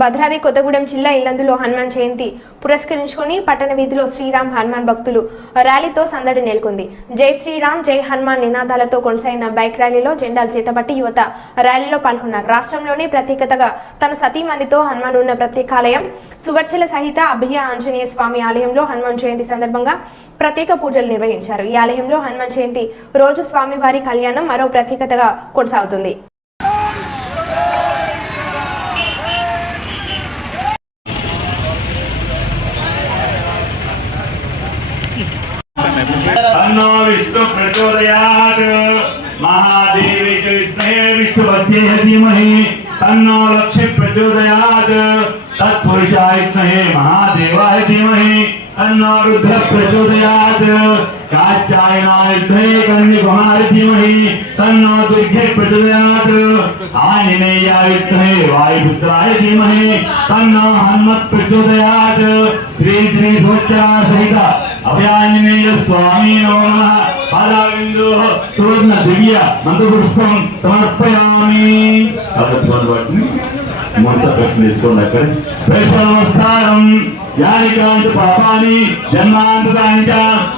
భద్రాద్రి కొత్తగూడెం జిల్లా ఇల్లందులో హనుమాన్ జయంతి పురస్కరించుకొని పట్టణ వీధిలో శ్రీరామ్ హనుమాన్ భక్తులు ర్యాలీతో సందడి నెలకొంది. జై శ్రీరామ్ జై హనుమాన్ నినాదాలతో కొనసాగిన బైక్ ర్యాలీలో జెండాలు చేతబట్టి యువత ర్యాలీలో పాల్గొన్నారు. రాష్ట్రంలోని ప్రత్యేకతగా తన సతీమణితో హనుమాన్ ఉన్న ప్రత్యేకాలయం సువర్చల సహిత అభయ ఆంజనేయ స్వామి ఆలయంలో హనుమాన్ జయంతి సందర్భంగా ప్రత్యేక పూజలు నిర్వహించారు. ఈ ఆలయంలో హనుమాన్ జయంతి రోజు స్వామివారి కళ్యాణం మరో ప్రత్యేకతగా కొనసాగుతుంది. अन्नो विष्णु प्रचोदयात् महादेवी च विद्महे विष्णुपत्ये धीमहि तन्नो लक्ष्मी प्रचोदयात् तत्पुरुषाय विद्महे महादेवाय धीमहि तन्नो रुद्र प्रचोदयात् कात्यायनाय विद्महे कन्याकुमारी धीमहि तन्नो दुर्गे प्रचोदयात् आंजनेयाय विद्महे वायुपुत्राय धीमहि तन्नो हनुमत् प्रचोदयात् श्री श्री सुवच्चला सहित अभयाञ्जनेय स्वामी नमः पादाविन्दो सुवर्ण दिव्य मंत्रपुष्पं समर्पयामि। नमस्कारं यानि कांच पापानि जन्मान्तराणि च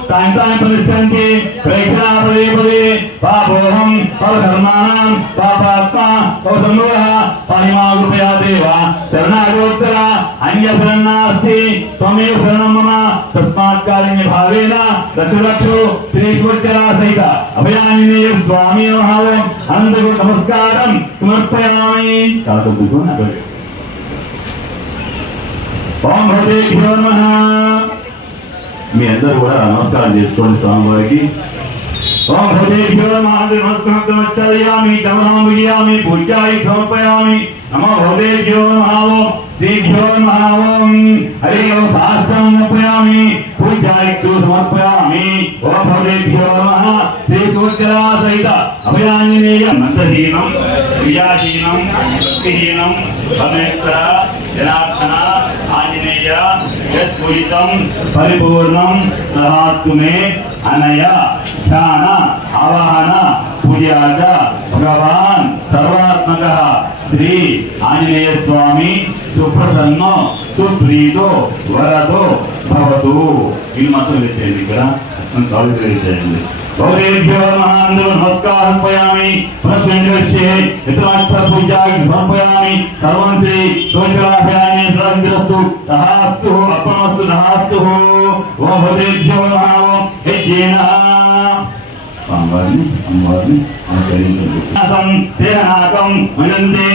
तानि तानि परिस्यन्ति प्रेक्षणा पदे पदे पापोऽहं पापधर्माणां पापात्मा पापसम्भवः पाहि मां कृपया देव शरणागतोत्तरा अन्यशरणं नास्ति त्वमेव शरणं मम तस्मात् कारुण्य भावेन रक्षो श्री सुवच्चला सहित अभयाञ्जनेय स्वामी नमः अनन्तको नमस्कारं समर्पयामि। ओम भगवतेभ्यो नमः। మీ అందరూ కూడా నమస్కారం చేసుకోండి స్వామివారికి. ఓం భగవतेभ्यो नमः నమస్కారం వచ్చాయామి చమనం వియామి పూజ్యాయ సమర్పయామి నమో భగవतेभ्यो नमः ఓం శ్రీభ్యో నమः ఓం హరి ఓం శాస్త్రం సమర్పయామి పూజ్యాయ సమర్పయామి ఓం భగవतेभ्यो नमः శ్రీ సువచ్చలా సహిత అభయాञ्जनेय మంత్రహీనం క్రియాహీనం భక్తిహీనం పరమేశ్వర జనార్దన आंजनेय यत्पूरितं परिपूर्णं तथास्तु मे अनया ध्यान आवाहन पूजा च भगवान् सर्वात्मकः श्री आंजनेय स्वामी सुप्रसन्नो सुप्रीतो वरदो भवतु। इल् मात्रं विषयेंदि ikkada మనం సాల్వ్ చేసేయండి. भगवतेभ्यो नमः नमस्कारं समर्पयामि पुनस्मिन्निवर्षे यत्राच्छ पूजाय समर्पयामि सर्वं श्री सुवच्चलाभ्याय सर्वं तथास्तु अर्पणमस्तु तथास्तु। ओम भगवतेभ्यो नमः ओम यज्ञेन पांवानि अम्वानि आचरिंचन्तु असं तेनाकं मनन्ते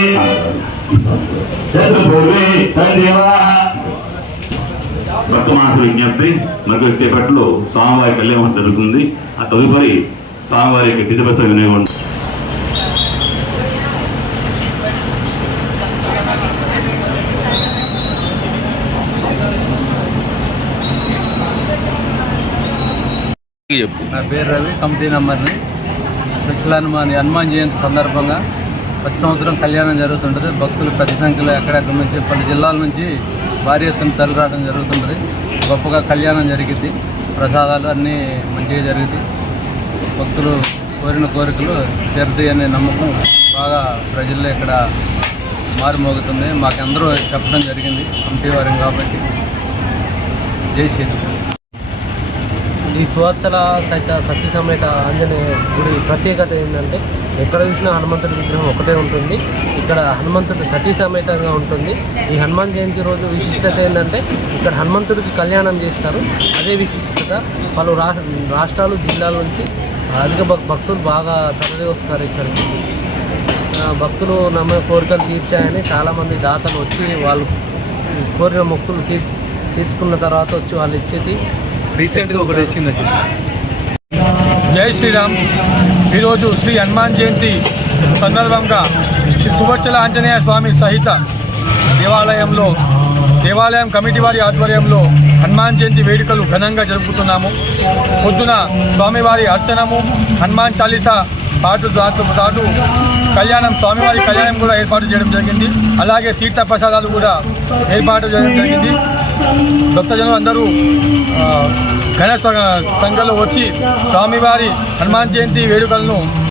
यत्र पूर्वे तदेवाः భక్తమానస విజ్ఞప్తి మనకు సేపట్లో స్వామివారి కళ్యాణం జరుగుతుంది. ఆ తదుపరి స్వామివారి యొక్క తిథిపస వినియోగం. నా పేరు రవి, కమిటీ నంబర్ని. హనుమాన్ జయంతి సందర్భంగా ప్రతి సంవత్సరం కళ్యాణం జరుగుతుంటుంది. భక్తులు పెద్ద సంఖ్యలో ఎక్కడెక్కడి నుంచి పలు జిల్లాల నుంచి భారీ ఎత్తున తరలి రావడం జరుగుతుంటుంది. గొప్పగా కళ్యాణం జరిగింది. ప్రసాదాలు అన్నీ మంచిగా జరిగింది. భక్తులు కోరిన కోరికలు తీరుతాయి అనే నమ్మకం బాగా ప్రజల్లో ఇక్కడ మారుమోగుతుంది. మాకందరూ చెప్పడం జరిగింది కమిటీ వారం కాబట్టి. జై శ్రీరామ్. ఈ సువచ్చల సత్య సమేత ఆంజనేయ గుడి ప్రత్యేకత ఏంటంటే ఎక్కడ చూసినా హనుమంతుడి విగ్రహం ఒకటే ఉంటుంది. ఇక్కడ హనుమంతుడు సతీ సమేతంగా ఉంటుంది. ఈ హనుమాన్ జయంతి రోజు విశిష్టత ఏంటంటే ఇక్కడ హనుమంతుడికి కళ్యాణం చేస్తారు. అదే విశిష్టత. పలు రాష్ట్రాలు జిల్లాల నుంచి అధిక భక్తులు బాగా తరలి వస్తారు ఇక్కడికి. భక్తులు నమ్మే కోరికలు తీర్చాయని చాలామంది దాతలు వచ్చి వాళ్ళు కోరిన మొక్కులు తీర్చుకున్న తర్వాత వచ్చి వాళ్ళు ఇచ్చేది రీసెంట్గా ఒకటి వచ్చింది. జై శ్రీరామ్. ఈరోజు శ్రీ హనుమాన్ జయంతి సందర్భంగా శ్రీ సువచ్చల ఆంజనేయ స్వామి సహిత దేవాలయం కమిటీ వారి ఆధ్వర్యంలో హనుమాన్ జయంతి వేడుకలు ఘనంగా జరుపుతున్నాము. పొద్దున స్వామివారి అర్చనము, హనుమాన్ చాలీసా పాటు కళ్యాణం, స్వామివారి కళ్యాణం కూడా ఏర్పాటు చేయడం జరిగింది. అలాగే తీర్థ ప్రసాదాలు కూడా ఏర్పాటు చేయడం జరిగింది. భక్తజనులు అందరూ ఘన సంఖ్యలో వచ్చి స్వామివారి హనుమాన్ జయంతి వేడుకలను